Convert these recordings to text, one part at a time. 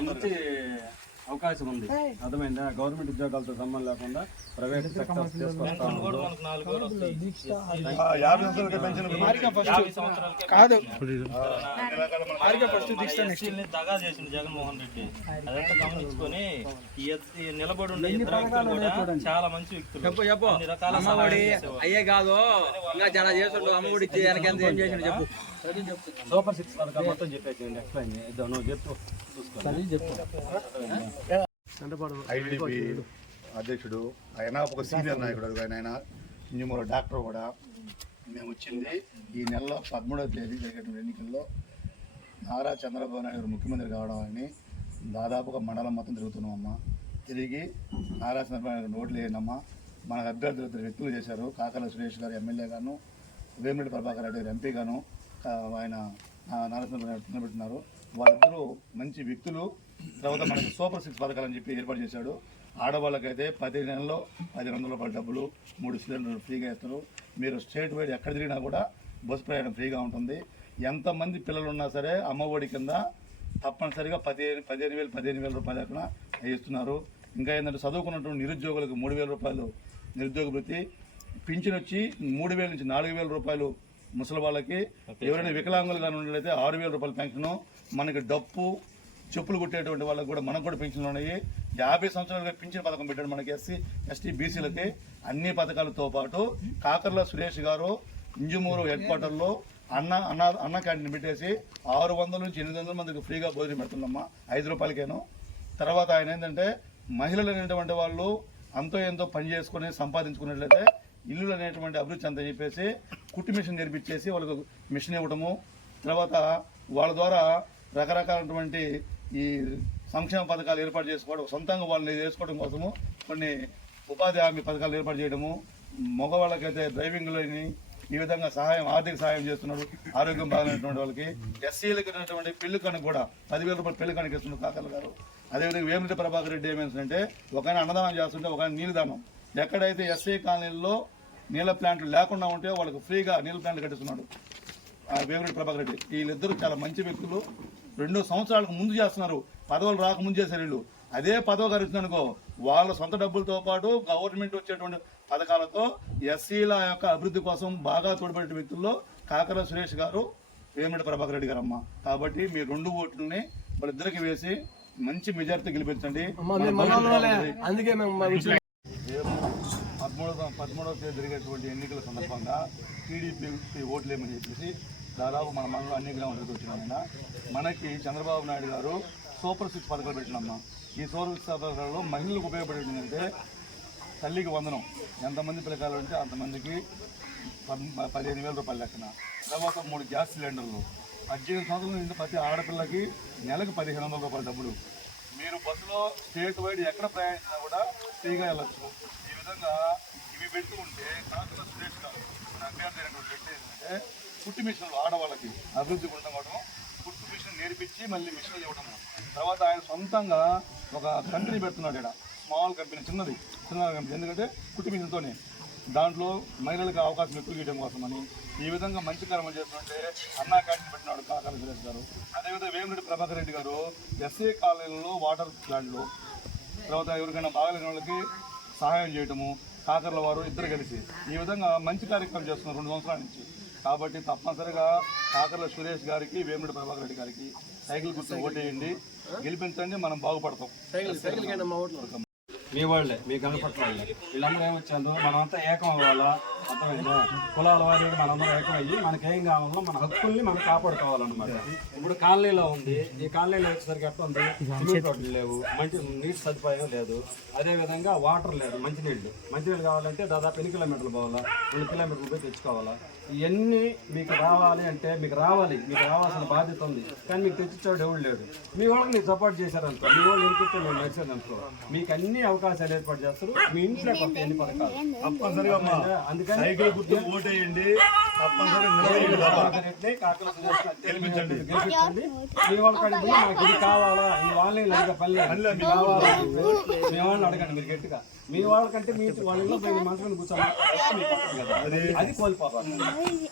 మంచి అవకాశం ఉంది, అర్థమైందా? గవర్నమెంట్ ఉద్యోగాలతో సంబంధం లేకుండా ప్రైవేట్ సెక్టర్స్ దగా చేసిన జగన్మోహన్ రెడ్డి అదంతా గమనించుకొని నిలబడి ఉండే కూడా చాలా మంచి వ్యక్తులు. అన్ని రకాల అయ్యే కాదు ఇంకా చాలా చేస్తుండ్రు. అమ్మఒడి ఏం చేసిండు చెప్పు. సూపర్ 6 పథకాలు మొత్తం చెప్పేసి ఎక్స్ప్లెయిన్ నువ్వు చెప్పు. ఐటీడీపీ అధ్యక్షుడు ఆయన ఒక సీనియర్ నాయకుడు, ఆయన ఇంజమూరు డాక్టర్ కూడా. మేము వచ్చింది ఈ నెలలో 13వ తేదీ జరిగేటువంటి ఎన్నికల్లో నారా చంద్రబాబు నాయుడు ముఖ్యమంత్రి కావడం అని దాదాపుగా మండలం మొత్తం తిరుగుతున్నామమ్మా. తిరిగి నారా చంద్రబాబు నాయుడు ఓట్లు వేయనమ్మా. మనకు అభ్యర్థులు 2 వ్యక్తులు చేశారు. కాకర్ల సురేష్ గారు ఎమ్మెల్యే గాను, వేమిరెడ్డి ప్రభాకర్ రెడ్డి గారు ఎంపీ గాను ఆయన నారా చంద్రబాబు నాయుడు నిలబెట్టినారు. వాళ్ళిద్దరూ మంచి వ్యక్తులు. తర్వాత మనకు సూపర్ 6 పథకాలు అని చెప్పి ఏర్పాటు చేశాడు. ఆడవాళ్ళకైతే 10 నెలల్లో 1500 రూపాయల డబ్బులు, 3 సిలిండర్లు ఫ్రీగా ఇస్తారు. మీరు స్టేట్ వైడ్ ఎక్కడ తిరిగినా కూడా బస్సు ప్రయాణం ఫ్రీగా ఉంటుంది. ఎంతమంది పిల్లలు ఉన్నా సరే అమ్మఒడి కింద తప్పనిసరిగా 15,000 రూపాయలు ఎక్కడ ఇస్తున్నారు. ఇంకా ఏంటంటే చదువుకున్నటువంటి నిరుద్యోగులకు 3,000 రూపాయలు నిరుద్యోగ వృత్తి, పింఛన్ వచ్చి 3,000 నుంచి 4,000 రూపాయలు ముసలి వాళ్ళకి. ఎవరైనా వికలాంగులుగా ఉన్నట్లయితే 6,000 రూపాయల పెన్షను. మనకి డప్పు చెప్పులు కుట్టేటువంటి వాళ్ళకి కూడా మనకు కూడా పింఛన్లు ఉన్నాయి. 50 సంవత్సరాలుగా పింఛన్ పథకం పెట్టాడు మనకి ఎస్సీ ఎస్టీ బీసీలకి. అన్ని పథకాలతో పాటు కాకర్ల సురేష్ గారు ఇంజమూరు హెడ్ క్వార్టర్లో అన్న క్యాంటీన్ పెట్టేసి 600 నుంచి 800 మందికి ఫ్రీగా భోజనం పెడుతున్నామ్మా, 5 రూపాయలకేను. తర్వాత ఆయన ఏంటంటే మహిళలు అనేటువంటి వాళ్ళు అంతో ఎంతో పని చేసుకుని సంపాదించుకున్నట్లయితే ఇల్లులు అనేటువంటి అభివృద్ధి అంతా చెప్పేసి కుట్టు మిషన్ నేర్పించేసి వాళ్ళకు మిషన్ ఇవ్వడము. తర్వాత వాళ్ళ ద్వారా రకరకాలైనటువంటి ఈ సంక్షేమ పథకాలు ఏర్పాటు చేసుకోవడం, సొంతంగా వాళ్ళని చేసుకోవడం కోసము కొన్ని ఉపాధి హామీ పథకాలు ఏర్పాటు చేయడము. మగవాళ్ళకైతే డ్రైవింగ్లో ఈ విధంగా ఆర్థిక సహాయం చేస్తున్నాడు. ఆరోగ్యం బాగాలేనటువంటి వాళ్ళకి, ఎస్సీలకు ఉన్నటువంటి పెళ్లి కనుక కూడా 10,000 రూపాయలు పెళ్లి కనుక ఇస్తున్నాడు కాకర్ల గారు. అదేవిధంగా వేమిరెడ్డి ప్రభాకర్ రెడ్డి ఏమేంటంటే ఒక అన్నదానం చేస్తుంటే ఒక నీళ్ళు దానం. ఎక్కడైతే ఎస్సీ కాలనీల్లో నీళ్ళ ప్లాంట్లు లేకుండా ఉంటే వాళ్ళకి ఫ్రీగా నీళ్ళ ప్లాంట్లు కట్టిస్తున్నాడు వేమిరెడ్డి ప్రభాకర్ రెడ్డి. వీళ్ళిద్దరూ చాలా మంచి వ్యక్తులు. 2 సంవత్సరాలకు ముందు చేస్తున్నారు, పదవులు రాకముందు చేశారు వీళ్ళు. అదే పదవి గారు ఇచ్చిందనుకో వాళ్ళ సొంత డబ్బులతో పాటు గవర్నమెంట్ వచ్చేటువంటి పథకాలతో ఎస్సీల యొక్క అభివృద్ధి కోసం బాగా తోడ్పడే వ్యక్తుల్లో కాకర్ల సురేష్ గారు, వేమిరెడ్డి ప్రభాకర్ రెడ్డి గారు అమ్మ. కాబట్టి మీ 2 ఓట్లని వాళ్ళిద్దరికి వేసి మంచి మెజార్టీ గెలిపించండి. 13వ తేదీ జరిగేటువంటి ఎన్నికల సందర్భంగా టీడీపీ ఓట్లు ఏమని చెప్పేసి దాదాపు మన మనలో అన్ని గ్రామాలకు వచ్చిన మనకి చంద్రబాబు నాయుడు గారు సూపర్ 6 పథకాలు పెట్టినమ్మా. ఈ సూపర్ 6 పథకాలలో మహిళలకు ఉపయోగపడేది ఏంటంటే తల్లికి వందనం, ఎంతమంది పిల్లకాయలు ఉంటే అంతమందికి 15,000 రూపాయలు లెక్కన. తర్వాత 3 గ్యాస్ సిలిండర్లు, 18 సంవత్సరాల నుండి ప్రతి ఆడపిల్లకి నెలకు 1,500 రూపాయల డబ్బులు. మీరు బస్సులో స్టేట్ వైడ్ ఎక్కడ ప్రయాణించినా కూడా ఫ్రీగా వెళ్ళచ్చు. ఈ విధంగా ఇవి పెడుతూ ఉంటే కాకర్ల సురేష్ గారు అభ్యర్థి అయినటువంటి వ్యక్తి ఏంటంటే కుట్టు మిషన్లు ఆడవాళ్ళకి అభివృద్ధి ఉండడం, కుట్టు మిషన్ నేర్పించి మళ్ళీ మిషన్లు ఇవ్వడము. తర్వాత ఆయన సొంతంగా ఒక కంపెనీ పెడుతున్నాడు. ఇక్కడ స్మాల్ కంపెనీ, చిన్న కంపెనీ. ఎందుకంటే కుట్టు మిషన్తోనే దాంట్లో మహిళలకు అవకాశం ఎక్కువ ఇవ్వడం కోసమని ఈ విధంగా మంచి కర్మలు చేస్తుంటే అన్నా క్యాంటీన్ పెట్టినాడు కాకర్ల సురేష్ గారు. అదేవిధంగా వేమిరెడ్డి ప్రభాకర్ రెడ్డి గారు ఎస్సీ కాలనీలో వాటర్ ప్లాంట్లు, తర్వాత ఎవరికైనా బాగలేని వాళ్ళకి సహాయం చేయటము, కాకర్ల వారు ఇద్దరు కలిసి ఈ విధంగా మంచి కార్యక్రమం చేస్తున్నారు 2 సంవత్సరాల నుంచి. కాబట్టి తప్పనిసరిగా కాకర్ల సురేష్ గారికి, వేమిరెడ్డి ప్రభాకర్ రెడ్డి గారికి సైకిల్ గుర్తు ఓటేయండి, గెలిపించండి, మనం బాగుపడతాం. మీ వాళ్ళే, మీ గణపట్ల వాళ్ళే, వీళ్ళందరూ ఏమొచ్చారు, మనమంతా ఏకం అవ్వాలా, అర్థమైందా? కులాల వారి మనందరం ఏకమయ్యి మనకేం కావాలో మన హక్కుల్ని మనం కాపాడుకోవాలన్నమాట. ఇప్పుడు కాలనీలో ఉంది, ఈ కాలనీలో వచ్చేసరికి ఎట్లా ఉంది, సిమెంట్ రోడ్లు లేవు, మంచి నీటి సదుపాయం లేదు, అదేవిధంగా వాటర్ లేదు, మంచినీళ్ళు కావాలంటే దాదాపు 8 కిలోమీటర్లు పోవాలా, 2 కిలోమీటర్లు పోయి తెచ్చుకోవాలా. ఇవన్నీ మీకు రావాలి అంటే మీకు రావాల్సిన బాధ్యత ఉంది. కానీ మీకు తెచ్చిచ్చాడు ఎవరు లేడు. మీ వాళ్ళకి మీరు సపోర్ట్ చేశారనుకో, మీ వాళ్ళు ఎందుకుంటే మేము నడిచేదనుకో, మీకు అన్ని అవకాశాలు ఏర్పాటు చేస్తారు. మీ ఇంట్లో కొత్త ఎన్ని పథకాలు అందుకని ఓటేయండి, గెలిపించండి. మీ వాళ్ళకి మాకు ఇది కావాలా, ఈ వాళ్ళని పల్లె కావాలా, మీ వాళ్ళని అడగండి మీరు గట్టిగా. మీ వాళ్ళకంటే మీ వాళ్ళలో మంత్రులను కూర్చోవాలి, అది కోల్పోవాలి.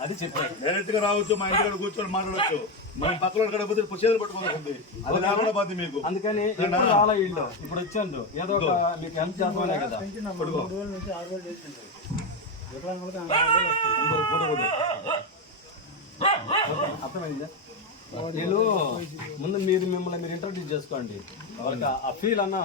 అది చెప్పారు. డైరెక్ట్ గా రావచ్చు, మా ఇంటి కూర్చొని మాట్లాడచ్చు. మనం పక్కన కడపతి చేతులు పట్టుకోవాలి అది లేకుండా పోతే మీకు అందుకని ఎప్పుడు రాలా ఇల్లు ఇప్పుడు వచ్చాను ఏదో ఒక మీకు హెల్ప్ చేస్తామనే కదా అర్థమైందా వీళ్ళు ముందు మిమ్మల్ని మీరు ఇంట్రడ్యూస్ చేసుకోండి వాళ్ళకి ఆ ఫీల్ అన్న